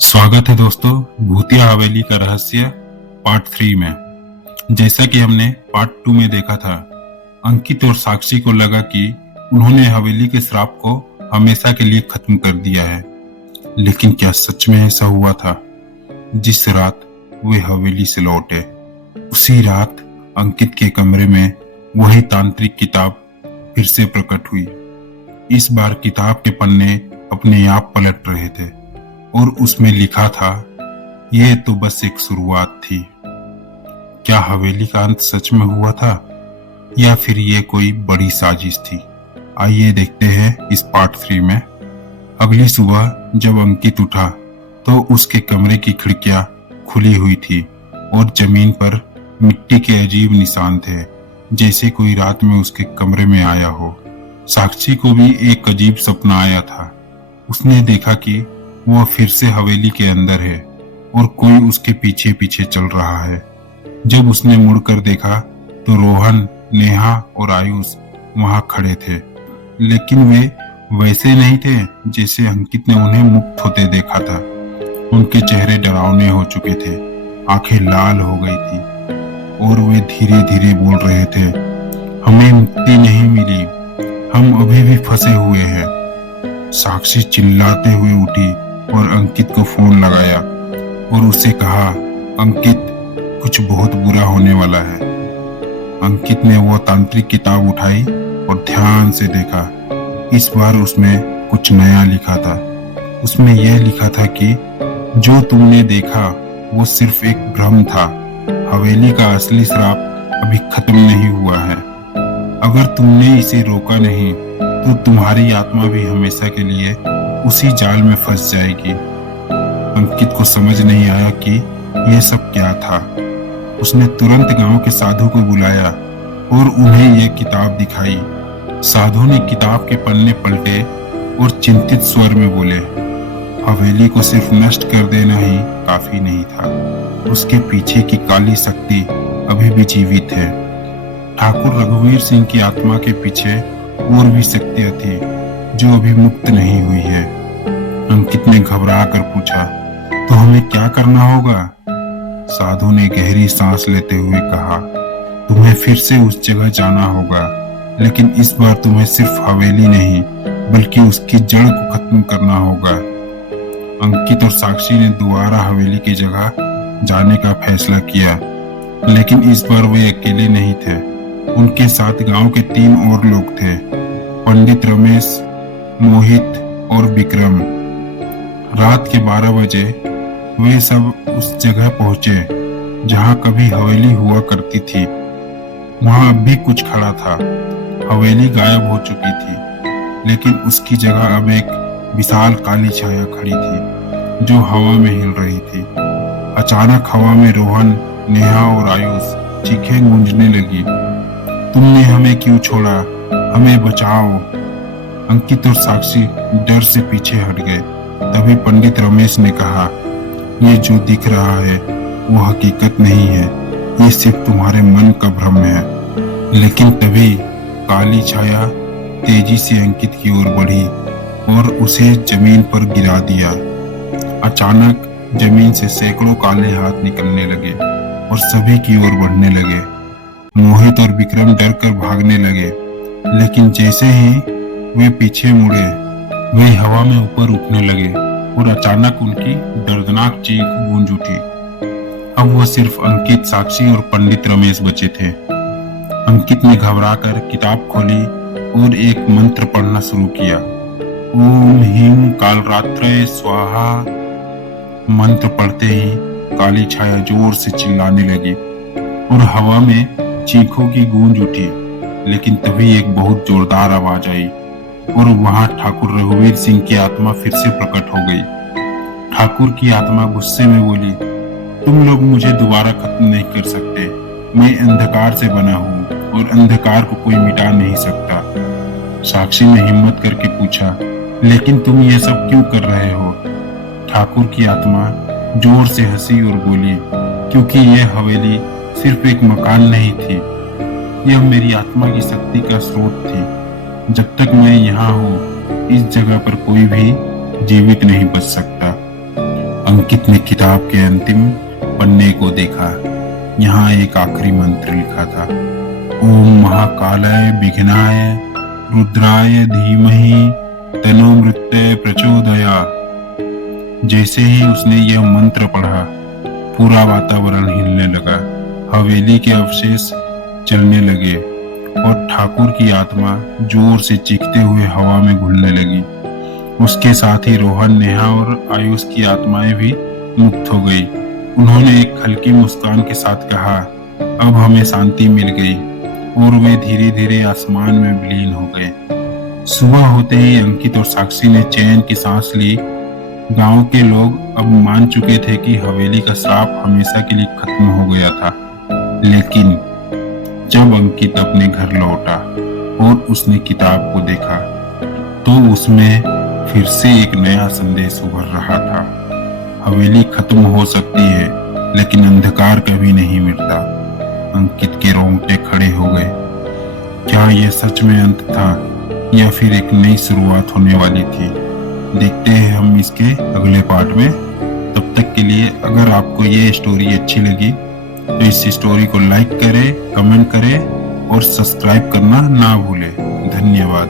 स्वागत है दोस्तों भूतिया हवेली का रहस्य पार्ट 3 में। जैसा कि हमने पार्ट 2 में देखा था, अंकित और साक्षी को लगा कि उन्होंने हवेली के श्राप को हमेशा के लिए खत्म कर दिया है। लेकिन क्या सच में ऐसा हुआ था? जिस रात वे हवेली से लौटे, उसी रात अंकित के कमरे में वही तांत्रिक किताब फिर से प्रकट हुई। इस बार किताब के पन्ने अपने आप पलट रहे थे और उसमें लिखा था, यह तो बस एक शुरुआत थी। क्या हवेली का अंत सच में हुआ था या फिर यह कोई बड़ी साजिश थी? आइए देखते हैं इस पार्ट 3 में। अगली सुबह जब अंकित उठा तो उसके कमरे की खिड़कियां खुली हुई थी और जमीन पर मिट्टी के अजीब निशान थे, जैसे कोई रात में उसके कमरे में आया हो। साक्षी को भी एक अजीब सपना आया था। उसने देखा कि वह फिर से हवेली के अंदर है और कोई उसके पीछे पीछे चल रहा है। जब उसने मुड़कर देखा तो रोहन, नेहा और आयुष वहां खड़े थे, लेकिन वे वैसे नहीं थे जैसे अंकित ने उन्हें मुक्त होते देखा था। उनके चेहरे डरावने हो चुके थे, आंखें लाल हो गई थी और वे धीरे धीरे बोल रहे थे, हमें मुक्ति नहीं मिली, हम अभी भी फंसे हुए हैं। साक्षी चिल्लाते हुए उठी और अंकित को फोन लगाया और उसे कहा, अंकित, कुछ बहुत बुरा होने वाला है। अंकित ने वो तांत्रिक किताब उठाई और ध्यान से देखा। इस बार उसमें कुछ नया लिखा था। उसमें यह लिखा था कि जो तुमने देखा वो सिर्फ एक भ्रम था। हवेली का असली श्राप अभी खत्म नहीं हुआ है। अगर तुमने इसे रोका नहीं तो तुम्हारी आत्मा भी हमेशा के लिए उसी जाल में फंस जाएगी। अंकित को समझ नहीं आया कि यह सब क्या था। उसने तुरंत गांव के साधु को बुलाया और उन्हें यह किताब दिखाई। साधु ने किताब के पन्ने पलटे और चिंतित स्वर में बोले, हवेली को सिर्फ नष्ट कर देना ही काफी नहीं था, उसके पीछे की काली शक्ति अभी भी जीवित है। ठाकुर रघुवीर सिंह की आत्मा के पीछे और भी शक्तियां थी जो अभी मुक्त नहीं हुई है। अंकित ने घबरा कर पूछा, तो हमें क्या करना होगा? साधु ने गहरी सांस लेते हुए कहा, तुम्हें फिर से उस जगह जाना होगा, लेकिन इस बार तुम्हें सिर्फ हवेली नहीं बल्कि उसकी जड़ को खत्म करना होगा। अंकित और साक्षी ने दोबारा हवेली की जगह जाने का फैसला किया, लेकिन इस बार वे अकेले नहीं थे। उनके साथ गांव के 3 और लोग थे, पंडित रमेश, मोहित और विक्रम। रात के 12 बजे वे सब उस जगह पहुंचे जहां कभी हवेली हुआ करती थी। वहां अब भी कुछ खड़ा था। हवेली गायब हो चुकी थी, लेकिन उसकी जगह अब एक विशाल काली छाया खड़ी थी जो हवा में हिल रही थी। अचानक हवा में रोहन, नेहा और आयुष चीखें गूंजने लगी, तुमने हमें क्यों छोड़ा, हमें बचाओ। अंकित और साक्षी डर से पीछे हट गए। तभी पंडित रमेश ने कहा, ये जो दिख रहा है वो हकीकत नहीं है, ये सिर्फ तुम्हारे मन का भ्रम है। लेकिन तभी काली छाया तेजी से अंकित की ओर बढ़ी और उसे जमीन पर गिरा दिया। अचानक जमीन से सैकड़ों काले हाथ निकलने लगे और सभी की ओर बढ़ने लगे। मोहित और विक्रम डर कर भागने लगे, लेकिन जैसे ही वे पीछे मुड़े, वे हवा में ऊपर उठने लगे और अचानक उनकी दर्दनाक चीख गूंज उठी। अब वह सिर्फ अंकित, साक्षी और पंडित रमेश बचे थे। अंकित ने घबराकर किताब खोली और एक मंत्र पढ़ना शुरू किया, ओम ह्रीं कालरात्रे स्वाहा। मंत्र पढ़ते ही काली छाया जोर से चिल्लाने लगी और हवा में चीखों की गूंज उठी। लेकिन तभी एक बहुत जोरदार आवाज आई और वहां ठाकुर रघुवीर सिंह की आत्मा फिर से प्रकट हो गई। ठाकुर की आत्मा गुस्से में बोली, तुम लोग मुझे दोबारा खत्म नहीं कर सकते। मैं अंधकार से बना हूँ और अंधकार को कोई मिटा नहीं सकता। साक्षी ने हिम्मत करके पूछा, लेकिन तुम ये सब क्यों कर रहे हो? ठाकुर की आत्मा जोर से हंसी और बोली, क्योंकि यह हवेली सिर्फ एक मकान नहीं थी, यह मेरी आत्मा की शक्ति का स्रोत थी। जब तक मैं यहाँ हूँ इस जगह पर कोई भी जीवित नहीं बच सकता। अंकित ने किताब के अंतिम पन्ने को देखा। यहाँ एक आखिरी मंत्र लिखा था, ओम महाकालाय विघ्नाय रुद्राय धीमहि तन्नो मृत्युंजय प्रचोदयात्। जैसे ही उसने यह मंत्र पढ़ा, पूरा वातावरण हिलने लगा, हवेली के अवशेष चलने लगे और ठाकुर की आत्मा जोर से चीखते हुए हवा में घुलने लगी। उसके साथ ही रोहन, नेहा और आयुष की आत्माएं भी मुक्त हो गई। उन्होंने एक हल्की मुस्कान के साथ कहा, अब हमें शांति मिल गई, और वे धीरे धीरे आसमान में विलीन हो गए। सुबह होते ही अंकित और साक्षी ने चैन की सांस ली। गांव के लोग अब मान चुके थे कि हवेली का श्राप हमेशा के लिए खत्म हो गया था। लेकिन जब अंकित अपने घर लौटा और उसने किताब को देखा, तो उसमें फिर से एक नया संदेश उभर रहा था। हवेली खत्म हो सकती है, लेकिन अंधकार कभी नहीं मिटता। अंकित के रोंगटे खड़े हो गए। क्या यह सच में अंत था, या फिर एक नई शुरुआत होने वाली थी? देखते हैं हम इसके अगले पार्ट में। तब तक के लिए अगर आपको ये स्टोरी अच्छी लगी तो इस स्टोरी को लाइक करें, कमेंट करें और सब्सक्राइब करना ना भूलें। धन्यवाद।